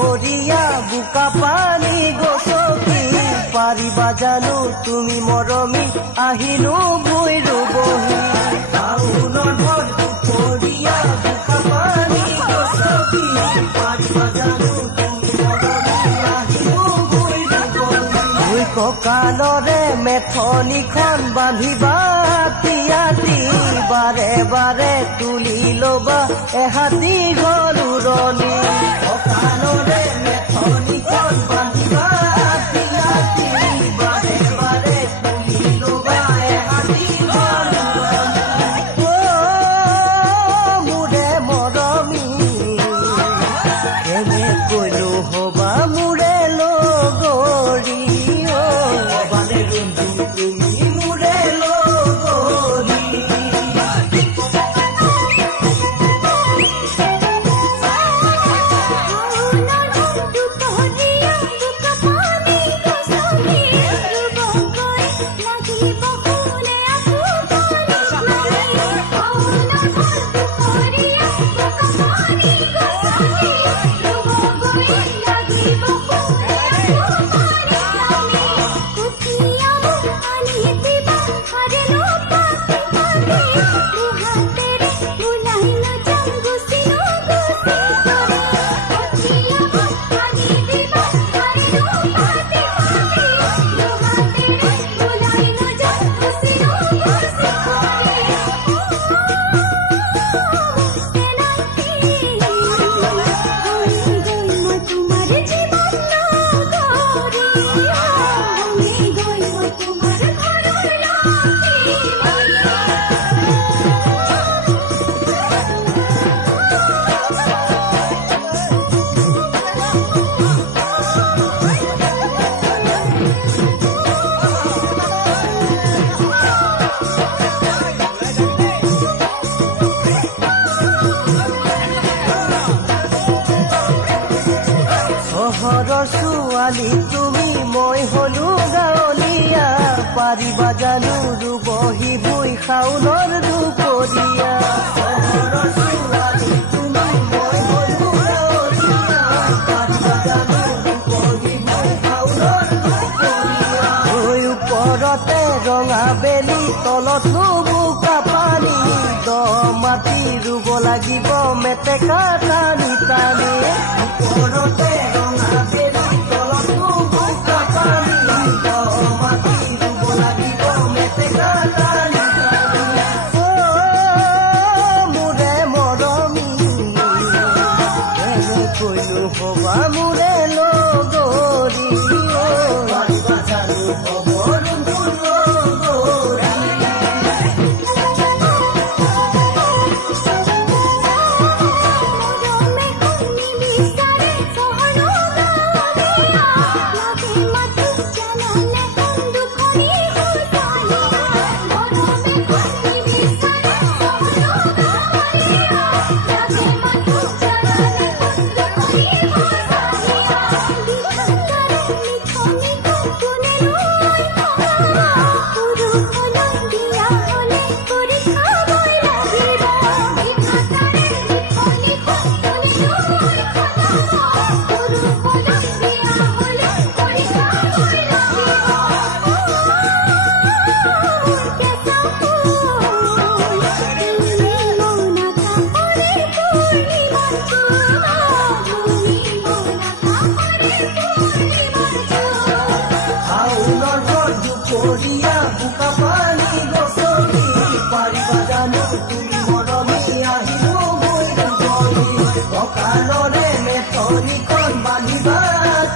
দুপৰীয়া বোকা পানী গছকি পাৰিবা জানো তুমি মৰমী আহিলো ভুই ৰুবহি শাওনৰ ভৰ দুপৰীয়া বোকা পানী গছকি পাৰিবা জানো তুমি মৰমী আহিলো ভুই ৰুবহি ভুই কঁকালৰে মেথনিখন বান্ধিবা তিয়াতি বাৰে বাৰে তুলি লবা এহাতি গৰু ৰণী কঁকালৰে মেথনিখন বান্ধিবা তিয়াতি বাৰে বাৰে তুলি লবা এহাতি গৰু ৰণী মোৰে মৰমী এনে কৈলো হবা মোৰে লগৰী বাৰে ৰুন্ধু তুমি মোৰে লগৰী ছোৱালী তুমি মই হলো গাঁৱলীয়া পাৰিবা জানো ৰুবহি ভুই শাওনৰ দুপৰীয়া ছোৱালী তুমি মই হলো গাঁৱলীয়া পাৰিবা জানো ৰুবহি ভুই শাওনৰ দুপৰীয়া ভুই ওপৰতে ৰঙা বেলি তলতো বোকা পানী দ মাটি ৰুব লাগিব মেটেকা টানি টানি ওপৰতে ৰঙা বেলি তলতো বোকা পানী দ মাটি ৰুব লাগিব মেটেকা টানি টানি মোৰে মৰমী এনে কৈলো হবা মোৰে লগৰী পাৰিবা জানো হব ৰুন্ধু লগৰী দুপৰীয়া বোকা পানী গছকি পাৰিবা জানো তুমি মৰমী আহিলো ভুই ৰুবহি কঁকালৰে মেথনিখন বান্ধিবা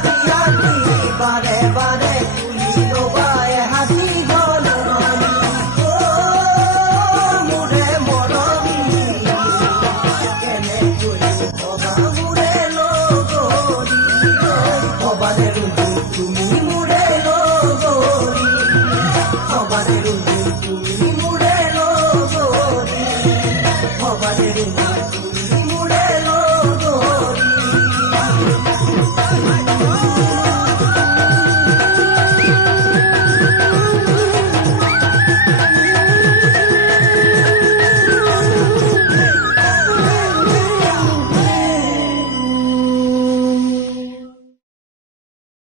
তিয়াতি বাৰে বাৰে তুলি লবা এহাতি গৰু ৰণী মোৰে মৰমী কেনে কৈলো হবা মোৰে লগৰী হবাৰে ৰুন্ধু তুমি মোৰে লগৰী হবাৰে ৰুন্ধু